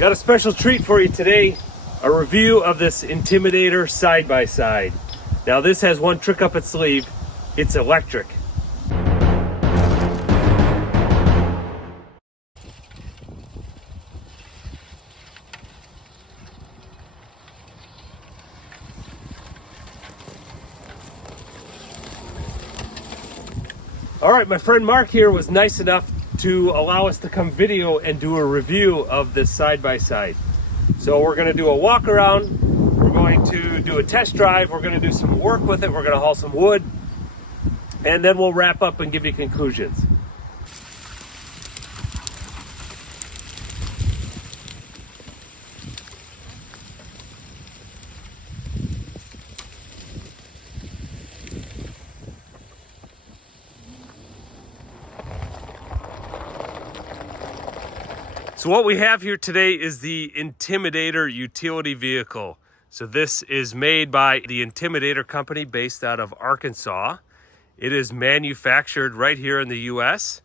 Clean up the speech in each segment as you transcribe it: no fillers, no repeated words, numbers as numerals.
Got a special treat for you today, a review of this Intimidator side-by-side. Now this has one trick up its sleeve, it's electric. All right, my friend Mark here was nice enough to allow us to come video and do a review of this side-by-side. So we're gonna do a walk around, we're going to do a test drive, we're gonna do some work with it, we're gonna haul some wood, and then we'll wrap up and give you conclusions. So what we have here today is the Intimidator utility vehicle. So this is made by the Intimidator company based out of Arkansas. It is manufactured right here in the US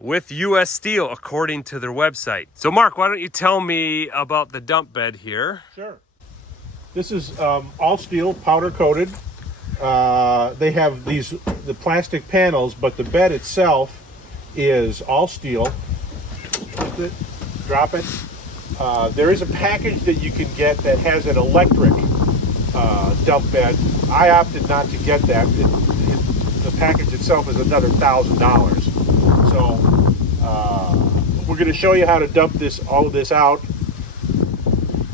with US steel according to their website. So Mark, why don't you tell me about the dump bed here? Sure. This is all steel, powder coated. They have the plastic panels, but the bed itself is all steel. Drop it. There is a package that you can get that has an electric dump bed. I opted not to get that. The package itself is another $1,000. So we're going to show you how to dump all of this out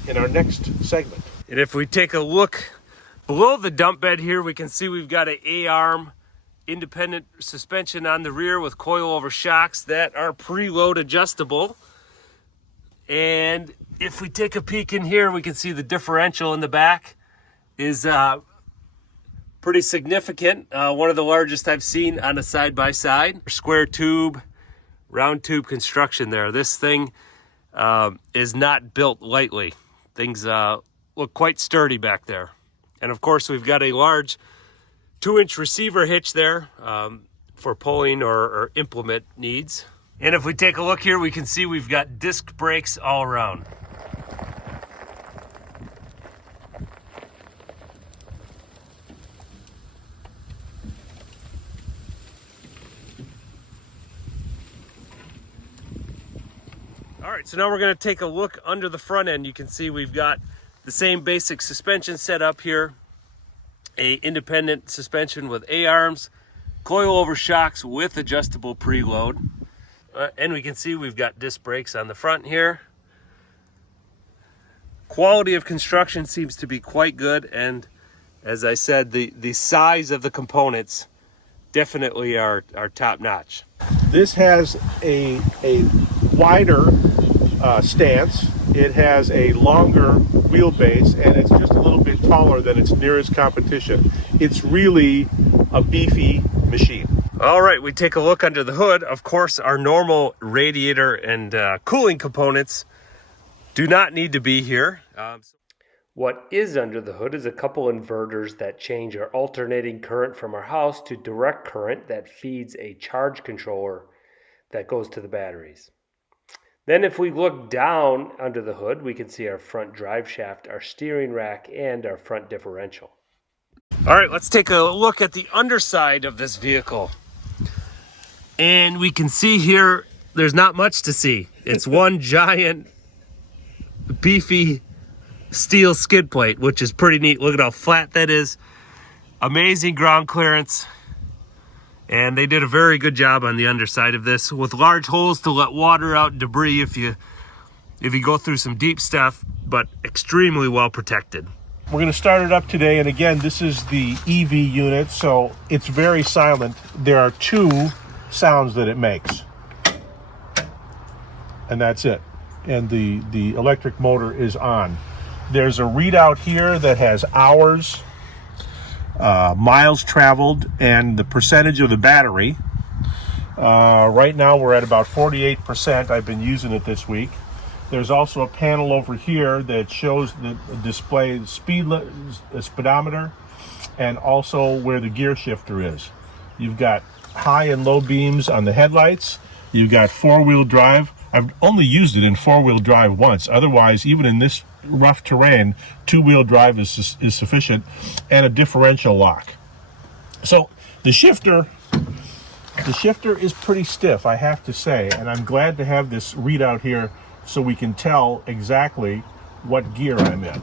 in our next segment. And if we take a look below the dump bed here, we can see we've got an A-arm independent suspension on the rear with coilover shocks that are preload adjustable. And if we take a peek in here, we can see the differential in the back is pretty significant. One of the largest I've seen on a side-by-side. Square tube, round tube construction there. This thing is not built lightly. Things look quite sturdy back there. And of course, we've got a large 2-inch receiver hitch there for pulling or implement needs. And if we take a look here, we can see we've got disc brakes all around. All right, so now we're going to take a look under the front end. You can see we've got the same basic suspension set up here. A independent suspension with A-arms, coilover shocks with adjustable preload. And we can see we've got disc brakes on the front here. Quality of construction seems to be quite good, and as I said, the size of the components definitely are top notch. This has a wider stance. It has a longer wheelbase, and it's just a little bit taller than its nearest competition. It's really a beefy machine. All right, we take a look under the hood. Of course, our normal radiator and cooling components do not need to be here. What is under the hood is a couple inverters that change our alternating current from our house to direct current that feeds a charge controller that goes to the batteries. Then if we look down under the hood, we can see our front drive shaft, our steering rack, and our front differential. All right, let's take a look at the underside of this vehicle. And we can see here, there's not much to see. It's one giant, beefy steel skid plate, which is pretty neat. Look at how flat that is. Amazing ground clearance. And they did a very good job on the underside of this with large holes to let water out and debris if you go through some deep stuff, but extremely well protected. We're going to start it up today, and again, this is the EV unit, so it's very silent. There are 2 sounds that it makes, and that's it. And the electric motor is on. There's a readout here that has hours, miles traveled, and the percentage of the battery. Right now we're at about 48%. I've been using it this week. There's also a panel over here that shows the display speedometer and also where the gear shifter is. You've got high and low beams on the headlights. You've got 4-wheel drive I've only used it in four-wheel drive once. Otherwise, even in this rough terrain, two-wheel drive is sufficient, and a differential lock. So the shifter is pretty stiff, I have to say, and I'm glad to have this readout here so we can tell exactly what gear I'm in.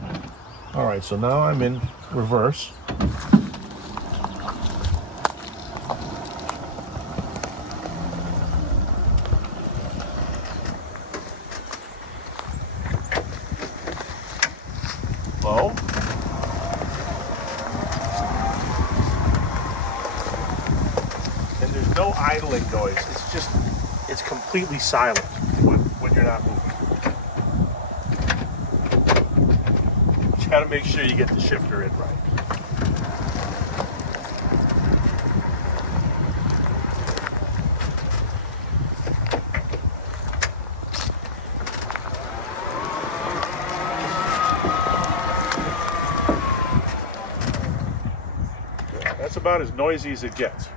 All right, so now I'm in reverse. Low. And there's no idling noise. It's completely silent when you're not moving. You got to make sure you get the shifter in right. That's about as noisy as it gets.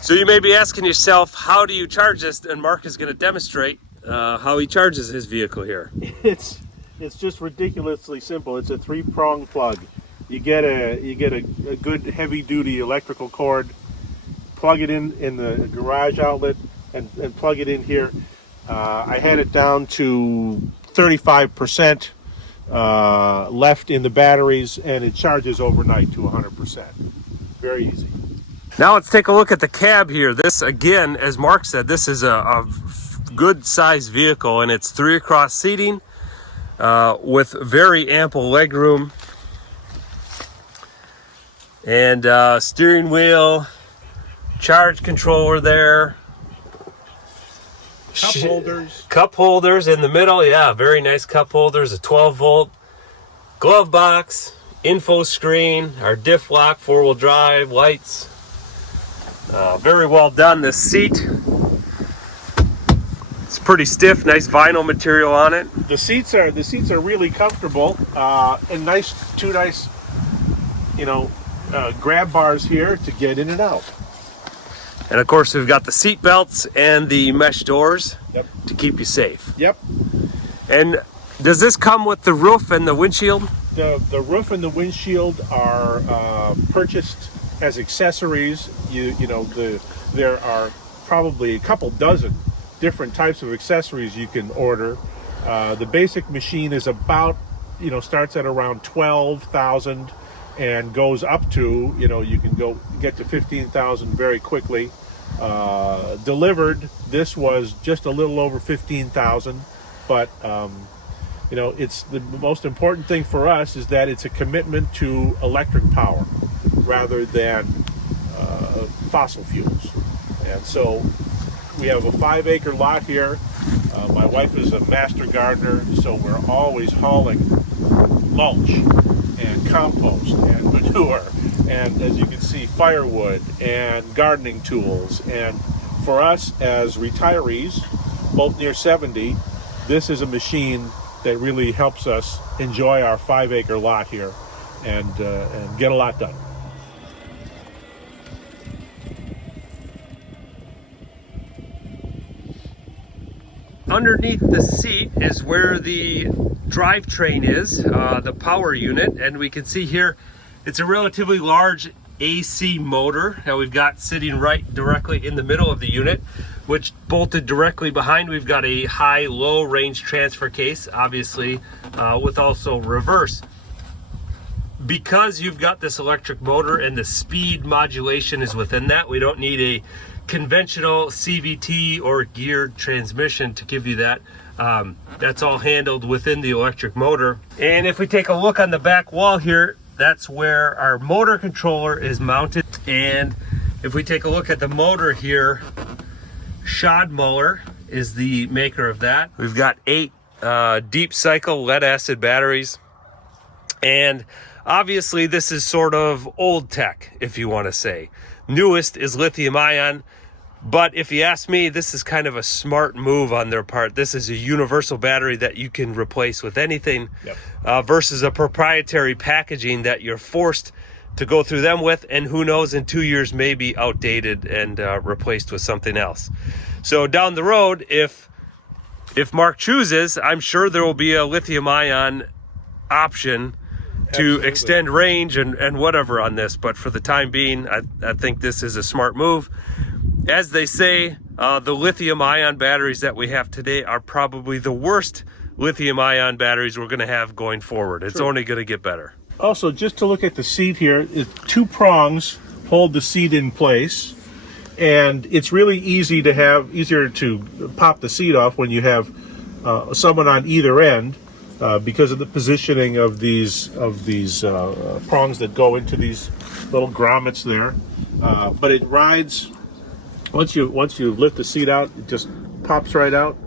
So you may be asking yourself, how do you charge this? And Mark is going to demonstrate how he charges his vehicle here. It's just ridiculously simple. It's a 3-prong plug. You get a good heavy-duty electrical cord, plug it in the garage outlet, and plug it in here. I had it down to 35% left in the batteries, and it charges overnight to 100%. Very easy. Now let's take a look at the cab here. This, again, as Mark said, this is a good sized vehicle, and it's 3 across seating with very ample leg room, and steering wheel, charge controller there, cup holders in the middle. Yeah, very nice cup holders, a 12-volt glove box, info screen, our diff lock, 4-wheel drive, lights. Very well done. This seat, it's pretty stiff, nice vinyl material on it. The seats are really comfortable, and two nice grab bars here to get in and out. And of course, we've got the seat belts and the mesh doors. Yep. To keep you safe. Yep. And does this come with the roof and the windshield? The roof and the windshield are purchased as accessories. There are probably a couple dozen different types of accessories you can order. The basic machine is about, starts at around 12,000 and goes up to, you can get to 15,000 very quickly. Delivered, this was just a little over 15,000, but it's the most important thing for us is that it's a commitment to electric power rather than fossil fuels. And so we have a 5-acre lot here. My wife is a master gardener, so we're always hauling mulch and compost and manure, and as you can see, firewood and gardening tools. And for us as retirees, both near 70, this is a machine that really helps us enjoy our 5-acre lot here and get a lot done. Underneath the seat is where the drivetrain is, the power unit, and we can see here it's a relatively large AC motor that we've got sitting right directly in the middle of the unit, which bolted directly behind we've got a high-low range transfer case, obviously with also reverse. Because you've got this electric motor and the speed modulation is within that, we don't need a conventional CVT or geared transmission to give you that. That's all handled within the electric motor. And if we take a look on the back wall here, that's where our motor controller is mounted. And if we take a look at the motor here, Schadmuller is the maker of that. We've got 8 deep cycle lead acid batteries. And obviously this is sort of old tech, if you want to say. Newest is lithium ion, but if you ask me, this is kind of a smart move on their part. This is a universal battery that you can replace with anything. Yep. Versus a proprietary packaging that you're forced to go through them with, and who knows, in 2 years may be outdated and replaced with something else. So down the road, if if Mark chooses, I'm sure there will be a lithium ion option to Absolutely. extend range and whatever on this. But for the time being, I think this is a smart move. As they say, the lithium ion batteries that we have today are probably the worst lithium ion batteries we're going to have going forward. It's only going to get better. Also, just to look at the seat here, 2 prongs hold the seat in place, and it's really easier to pop the seat off when you have someone on either end, because of the positioning of these prongs that go into these little grommets there. But it rides, once you lift the seat out, it just pops right out.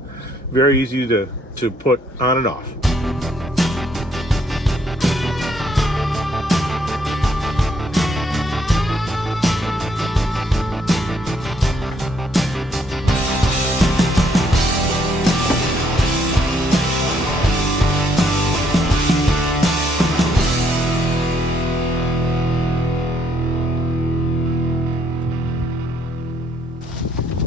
Very easy to put on and off.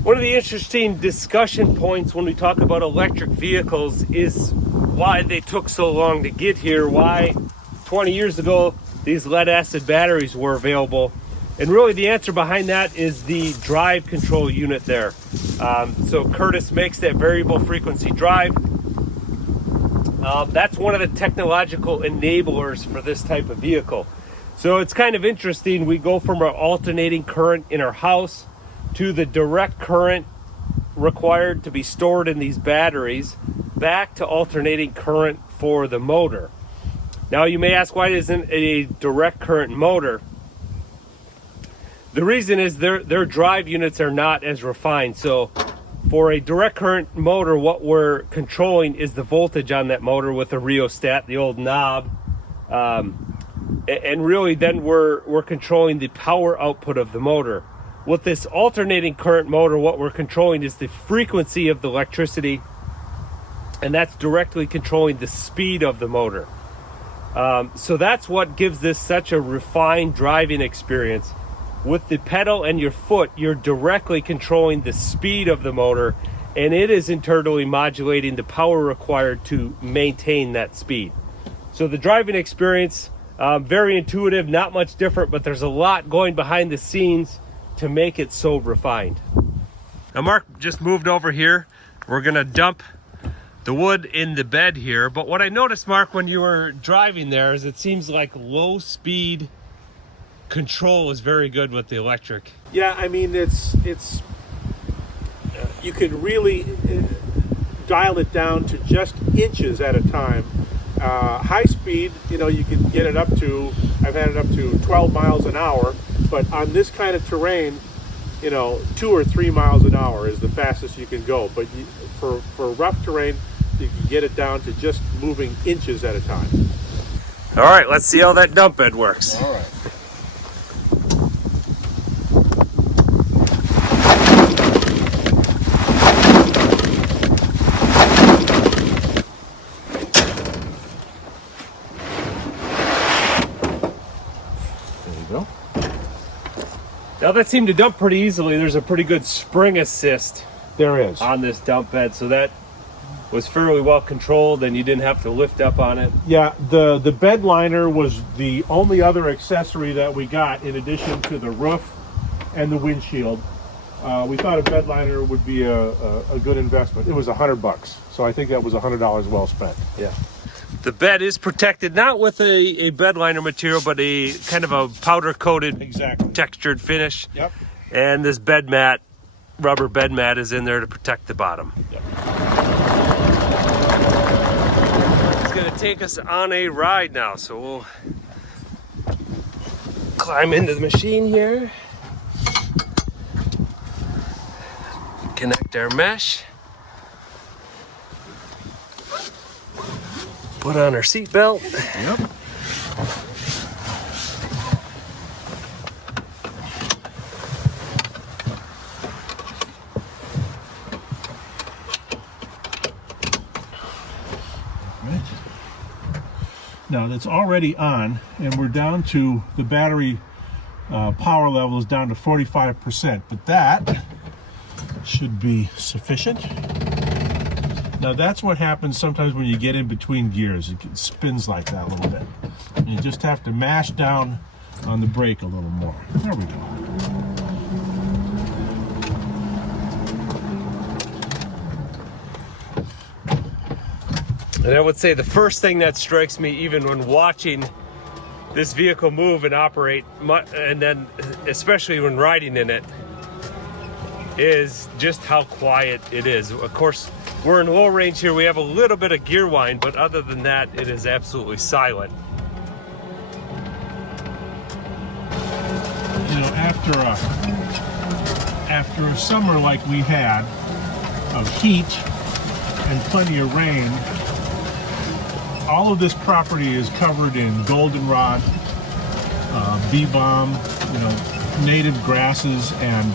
One of the interesting discussion points when we talk about electric vehicles is why they took so long to get here, why 20 years ago these lead acid batteries were available. And really the answer behind that is the drive control unit there. So Curtis makes that variable frequency drive. That's one of the technological enablers for this type of vehicle. So it's kind of interesting. We go from our alternating current in our house to the direct current required to be stored in these batteries, back to alternating current for the motor. Now you may ask, why isn't a direct current motor? The reason is their drive units are not as refined. So for a direct current motor, what we're controlling is the voltage on that motor with a rheostat, the old knob. And really then we're controlling the power output of the motor. With this alternating current motor, what we're controlling is the frequency of the electricity, and that's directly controlling the speed of the motor. So that's what gives this such a refined driving experience. With the pedal and your foot, you're directly controlling the speed of the motor, and it is internally modulating the power required to maintain that speed. So the driving experience, very intuitive, not much different, but there's a lot going behind the scenes to make it so refined. Now Mark just moved over here. We're gonna dump the wood in the bed here, but what I noticed, Mark, when you were driving there is it seems like low speed control is very good with the electric. Yeah, I mean, it's you can really dial it down to just inches at a time. High speed, you can get it up to, I've had it up to 12 miles an hour, but on this kind of terrain, 2 or 3 miles an hour is the fastest you can go. But for rough terrain, you can get it down to just moving inches at a time. All right, let's see how that dump bed works. All right. Now that seemed to dump pretty easily. There's a pretty good spring assist There is. on this dump bed, so that was fairly well controlled and you didn't have to lift up on it. Yeah, the bed liner was the only other accessory that we got in addition to the roof and the windshield. We thought a bed liner would be a good investment. It was $100, so I think that was $100 well spent. Yeah. The bed is protected not with a bed liner material, but a kind of a powder coated, textured finish. Yep. And this bed mat, rubber bed mat, is in there to protect the bottom. Yep. It's going to take us on a ride now, so we'll climb into the machine here, connect our mesh, put on our seat belt. Yep. Now that's already on, and we're down to the battery power level is down to 45%, but that should be sufficient. Now that's what happens sometimes when you get in between gears. It spins like that a little bit. And you just have to mash down on the brake a little more. There we go. And I would say the first thing that strikes me, even when watching this vehicle move and operate, and then especially when riding in it, is just how quiet it is. Of course, we're in low range here. We have a little bit of gear whine, but other than that, it is absolutely silent. You know, after a summer like we had of heat and plenty of rain, all of this property is covered in goldenrod, bee balm, you know, native grasses, and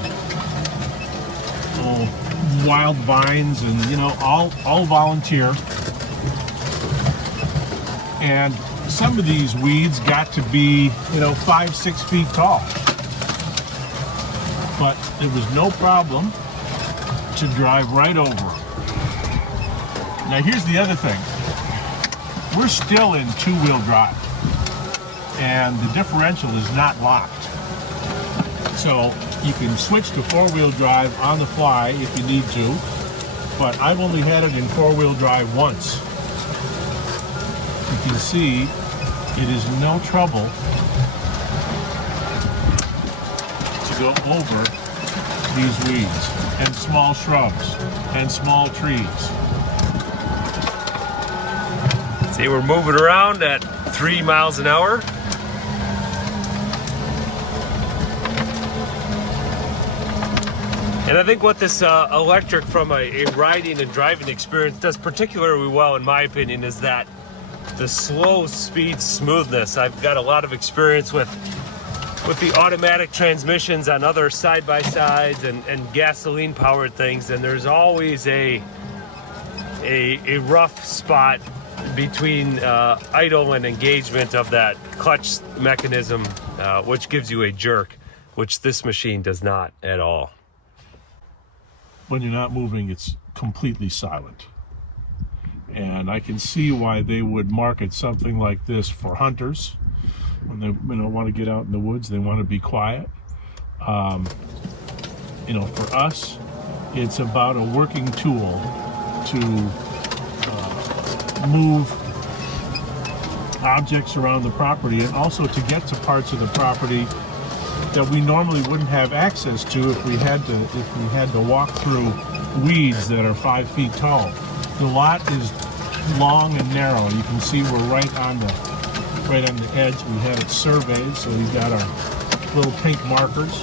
wild vines, and you know, all volunteer. And some of these weeds got to be, you know, 5-6 feet tall, but it was no problem to drive right over. Now here's the other thing. We're still in two-wheel drive, and the differential is not locked. So you can switch to four-wheel drive on the fly if you need to, but I've only had it in four-wheel drive once. You can see it is no trouble to go over these weeds and small shrubs and small trees. See, we're moving around at 3 miles an hour. And I think what this electric from a riding and driving experience does particularly well, in my opinion, is that the slow speed smoothness. I've got a lot of experience with the automatic transmissions on other side-by-sides and gasoline powered things, and there's always a rough spot between idle and engagement of that clutch mechanism, which gives you a jerk, which this machine does not at all. When you're not moving, it's completely silent. And I can see why they would market something like this for hunters. When they want to get out in the woods, they want to be quiet. You know, for us, it's about a working tool to move objects around the property, and also to get to parts of the property that we normally wouldn't have access to if we had to walk through weeds that are 5 feet tall. The lot is long and narrow. You can see we're right on the edge. We had it surveyed, so we've got our little pink markers.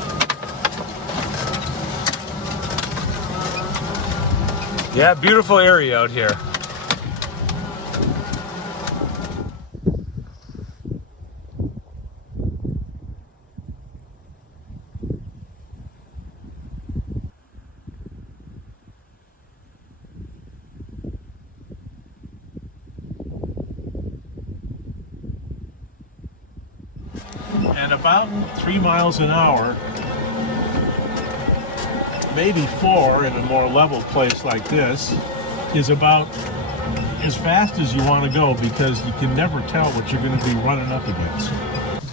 Yeah, beautiful area out here. And about 3 miles an hour, maybe 4 in a more level place like this, is about as fast as you want to go, because you can never tell what you're going to be running up against.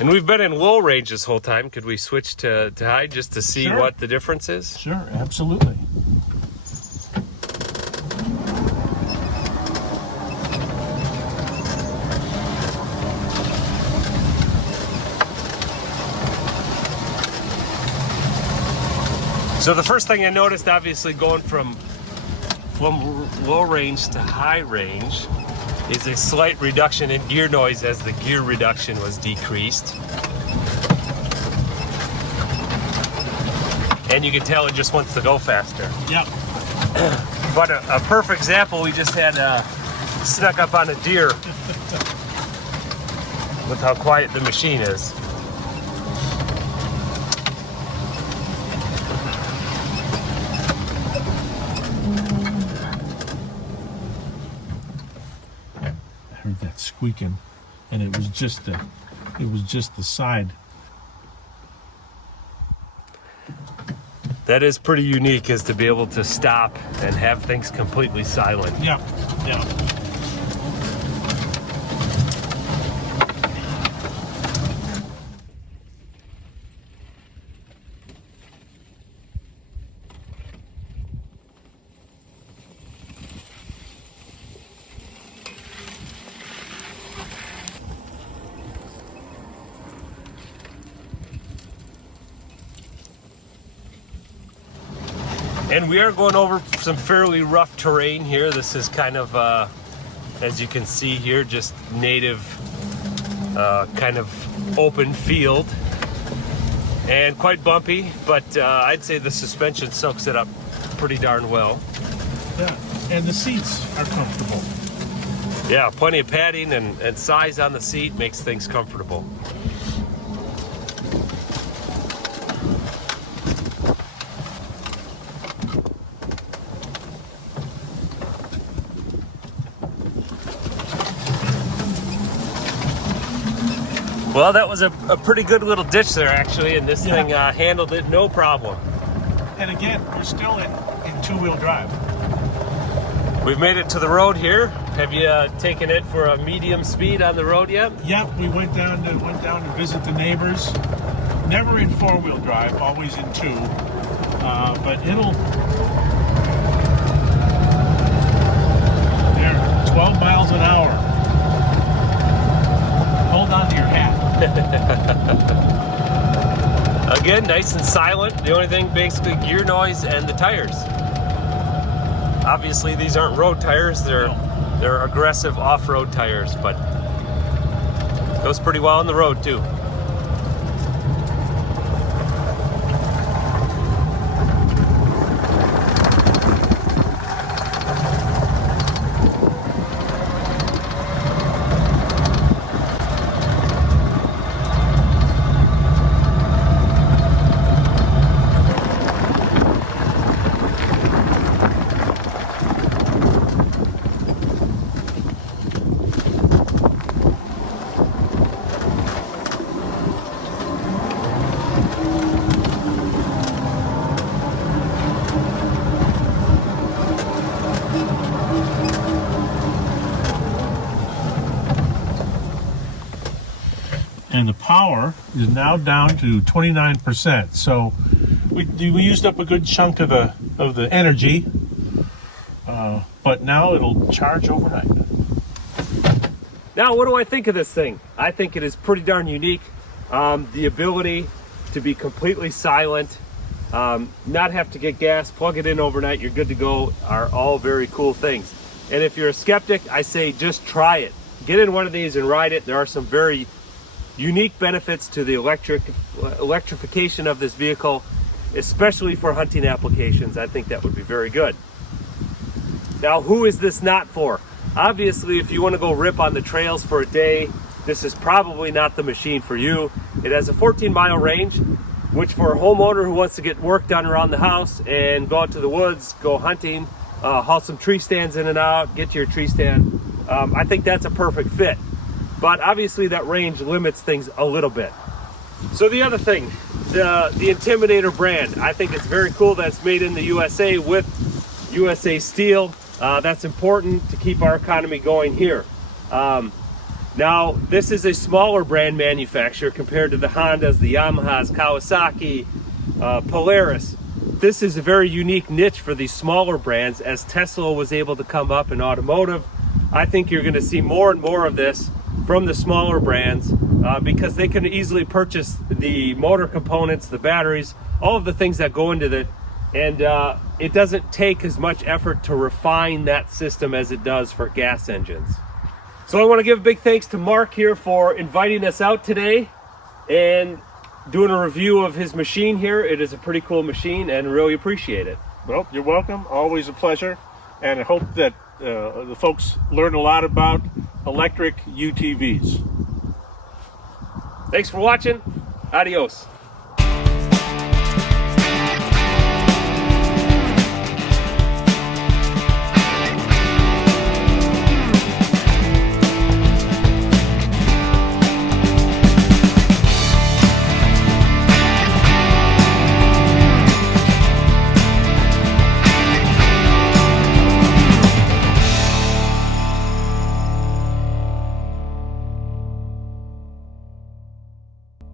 And we've been in low range this whole time. Could we switch to high just to see Sure. what the difference is? Sure, absolutely. So the first thing I noticed, obviously going from low range to high range, is a slight reduction in gear noise as the gear reduction was decreased. And you can tell it just wants to go faster. Yep. But a perfect example, we just had snuck up on a deer with how quiet the machine is. I heard that squeaking, and it was just the side. That is pretty unique, is to be able to stop and have things completely silent. Yeah, yeah. And we are going over some fairly rough terrain here. This is kind of, as you can see here, just native kind of open field. And quite bumpy, but I'd say the suspension soaks it up pretty darn well. Yeah, and the seats are comfortable. Yeah, plenty of padding and size on the seat makes things comfortable. Well, that was a pretty good little ditch there, actually, and this thing handled it no problem. And again, we're still in two-wheel drive. We've made it to the road here. Have you taken it for a medium speed on the road yet? Yep, we went down to visit the neighbors. Never in four-wheel drive, always in two. But it'll... There, 12 miles an hour. Hold on to your hat. Again, nice and silent. The only thing, basically, gear noise and the tires. Obviously, these aren't road tires. They're aggressive off-road tires, but goes pretty well on the road too. And the power is now down to 29%. So we used up a good chunk of the energy, but now it'll charge overnight. Now, what do I think of this thing? I think it is pretty darn unique. The ability to be completely silent, not have to get gas, plug it in overnight, you're good to go, are all very cool things. And if you're a skeptic, I say just try it. Get in one of these and ride it. There are some very unique benefits to the electrification of this vehicle, especially for hunting applications. I think that would be very good. Now, who is this not for? Obviously, if you want to go rip on the trails for a day, this is probably not the machine for you. It has a 14-mile range, which for a homeowner who wants to get work done around the house and go out to the woods, go hunting, haul some tree stands in and out, get to your tree stand, I think that's a perfect fit. But obviously that range limits things a little bit. So the other thing, the Intimidator brand, I think it's very cool that it's made in the USA with USA steel. That's important to keep our economy going here. Now, this is a smaller brand manufacturer compared to the Hondas, the Yamahas, Kawasaki, Polaris. This is a very unique niche for these smaller brands. As Tesla was able to come up in automotive, I think you're going to see more and more of this from the smaller brands because they can easily purchase the motor components, the batteries, all of the things that go into it, and it doesn't take as much effort to refine that system as it does for gas engines. So I want to give a big thanks to Mark here for inviting us out today and doing a review of his machine here. It is a pretty cool machine and really appreciate it. Well, you're welcome. Always a pleasure. And I hope that the folks learn a lot about electric UTVs. Thanks for watching. Adios.